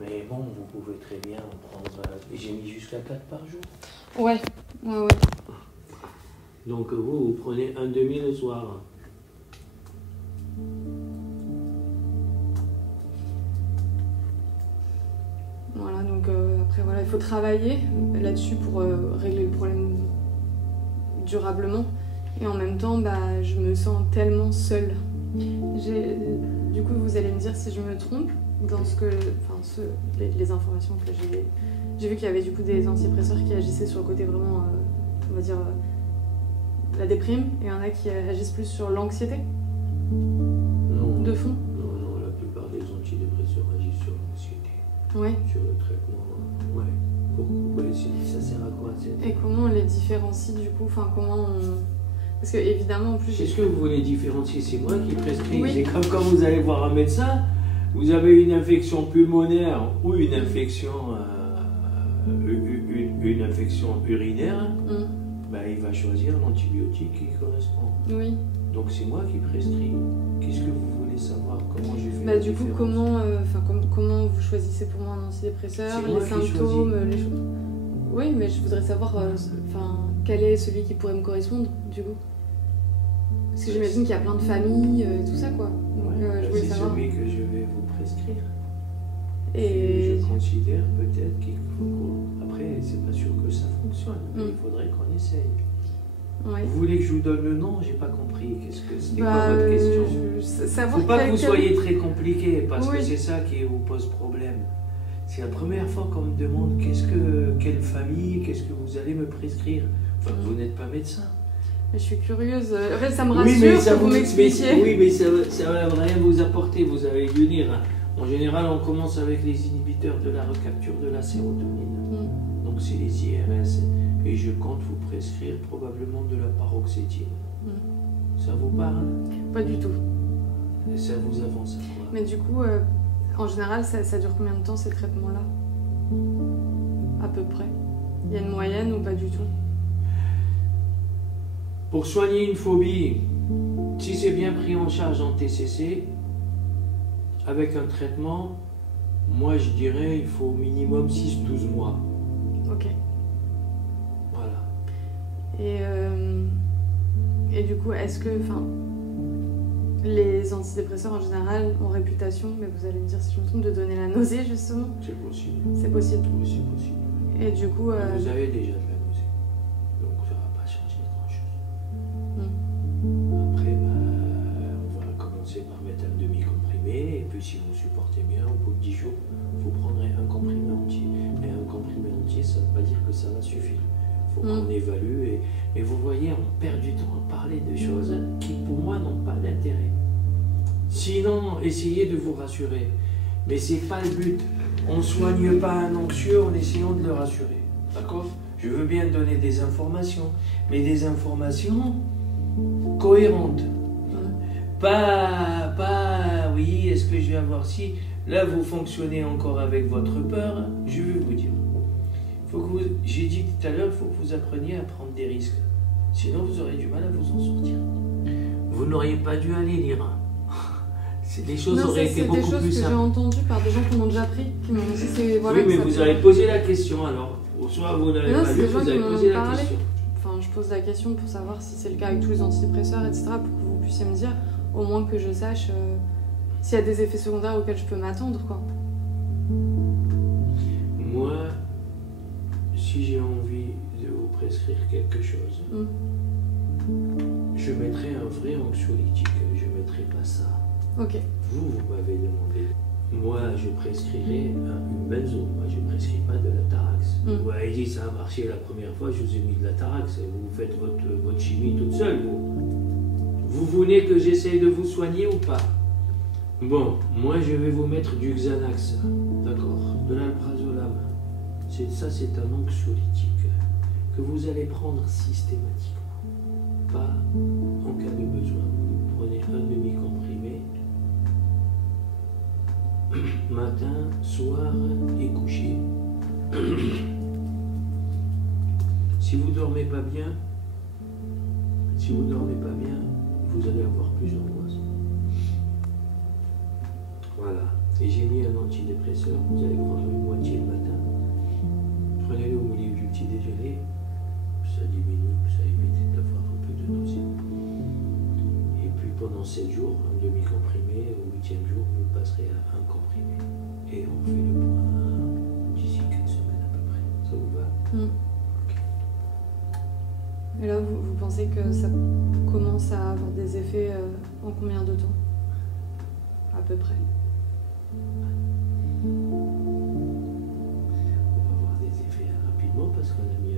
Mais bon, vous pouvez très bien en prendre. J'ai mis jusqu'à 4 par jour. Ouais, ouais. Donc vous prenez un demi le soir. Voilà, donc après, voilà, il faut travailler là-dessus pour régler le problème durablement. Et en même temps, bah, je me sens tellement seule. Du coup, vous allez me dire si je me trompe dans les informations que j'ai vu qu'il y avait du coup des antidépresseurs qui agissaient sur le côté vraiment, on va dire, la déprime, et il y en a qui agissent plus sur l'anxiété de fond. Non, la plupart des antidépresseurs agissent sur l'anxiété. Ouais. Sur le traitement, ouais. Pourquoi ça sert à quoi? Et comment on les différencie du coup, enfin comment on... Parce que évidemment en plus... Qu'est-ce que vous voulez différencier? C'est moi qui prescris. Oui. C'est comme quand vous allez voir un médecin, vous avez une infection pulmonaire ou une infection, une infection urinaire, ben, il va choisir l'antibiotique qui correspond. Oui. Donc c'est moi qui prescris. Qu'est-ce que vous voulez savoir? Comment je fais bah, du coup, comment vous choisissez pour moi un antidépresseur, les symptômes, les choses? Oui, mais je voudrais savoir quel est celui qui pourrait me correspondre, du coup. Parce que j'imagine qu'il y a plein de familles, tout ça, quoi. Donc, je voulais savoir. C'est celui que je vais vous prescrire. Et je considère peut-être qu'il faut... Après, c'est pas sûr que ça fonctionne, mais il faudrait qu'on essaye. Ouais. Vous voulez que je vous donne le nom? J'ai pas compris. C'était quoi votre question? Savoir faut pas que vous soyez très compliqué, parce que c'est ça qui vous pose problème. C'est la première fois qu'on me demande quelle famille, qu'est-ce que vous allez me prescrire. Enfin, vous n'êtes pas médecin. Mais je suis curieuse. En fait, ça me rassure que vous m'expliquiez. Oui, mais ça va rien vous apporter. Vous allez venir. En général, on commence avec les inhibiteurs de la recapture de la sérotonine. Donc, c'est les IRS. Et je compte vous prescrire probablement de la paroxétine. Ça vous parle? Pas du tout. Et ça vous avance à quoi? Mais du coup, en général, ça dure combien de temps ces traitements-là? À peu près. Il y a une moyenne ou pas du tout? Pour soigner une phobie, si c'est bien pris en charge en TCC, avec un traitement, moi je dirais il faut au minimum 6-12 mois. Ok. Voilà. Et du coup, est-ce que, les antidépresseurs en général ont réputation, mais vous allez me dire si je me trompe, de donner la nausée justement? C'est possible. C'est possible. Oui, c'est possible. Et du coup... Vous avez déjà de la nausée, donc ça ne va pas changer grand-chose. Après, on va commencer par mettre un demi-comprimé, et puis si vous supportez bien, au bout de 10 jours, vous prendrez un comprimé entier. Et un comprimé entier, ça ne veut pas dire que ça va suffire. Il faut qu'on évalue. Et vous voyez, on perd du temps à parler de choses qui, pour moi, n'ont pas d'intérêt. Sinon, essayez de vous rassurer. Mais ce n'est pas le but. On ne soigne pas un anxieux en essayant de le rassurer. D'accord? Je veux bien donner des informations, mais des informations cohérentes. Pas, oui, est-ce que je vais avoir si... Là, vous fonctionnez encore avec votre peur. Je vais vous dire. J'ai dit tout à l'heure, il faut que vous appreniez à prendre des risques. Sinon, vous aurez du mal à vous en sortir. Vous n'auriez pas dû aller lire. Les choses auraient été beaucoup plus simples. C'est des choses que j'ai entendues par des gens qui m'ont déjà pris, qui m'ont dit voilà, oui, mais vous avez posé la question alors. Soit vous n'avez pas lu, vous avez posé la question. Enfin, je pose la question pour savoir si c'est le cas avec tous les antidépresseurs, etc., pour que vous puissiez me dire, au moins que je sache s'il y a des effets secondaires auxquels je peux m'attendre, quoi. Moi, si j'ai envie de vous prescrire quelque chose, je mettrai un vrai anxiolytique, je ne mettrai pas ça. Ok. Vous m'avez demandé. Moi, je prescrirai une benzo. Moi, je ne prescris pas de la Tarax. Vous avez dit ça a marché la première fois, je vous ai mis de la Tarax. Vous faites votre chimie toute seule, vous voulez que j'essaye de vous soigner ou pas? Bon, moi, je vais vous mettre du Xanax. D'accord? De l'alprazolam. Ça, c'est un anxiolytique que vous allez prendre systématiquement. Pas en cas de besoin. Vous prenez un demi-comprimé. Matin, soir et coucher. Si vous dormez pas bien, vous allez avoir plus d'angoisse. Voilà. Et j'ai mis un antidépresseur, vous allez prendre une moitié le matin. Prenez-le au milieu du petit déjeuner, ça diminue, ça évite d'avoir un peu de nausée. Et puis pendant 7 jours, un demi-comprimé, au 8e jour, vous passerez à un comprimé. Et on fait le point d'ici 4 semaines à peu près. Ça vous va? Et là, vous pensez que ça commence à avoir des effets en combien de temps? À peu près. On va avoir des effets rapidement parce qu'on a mis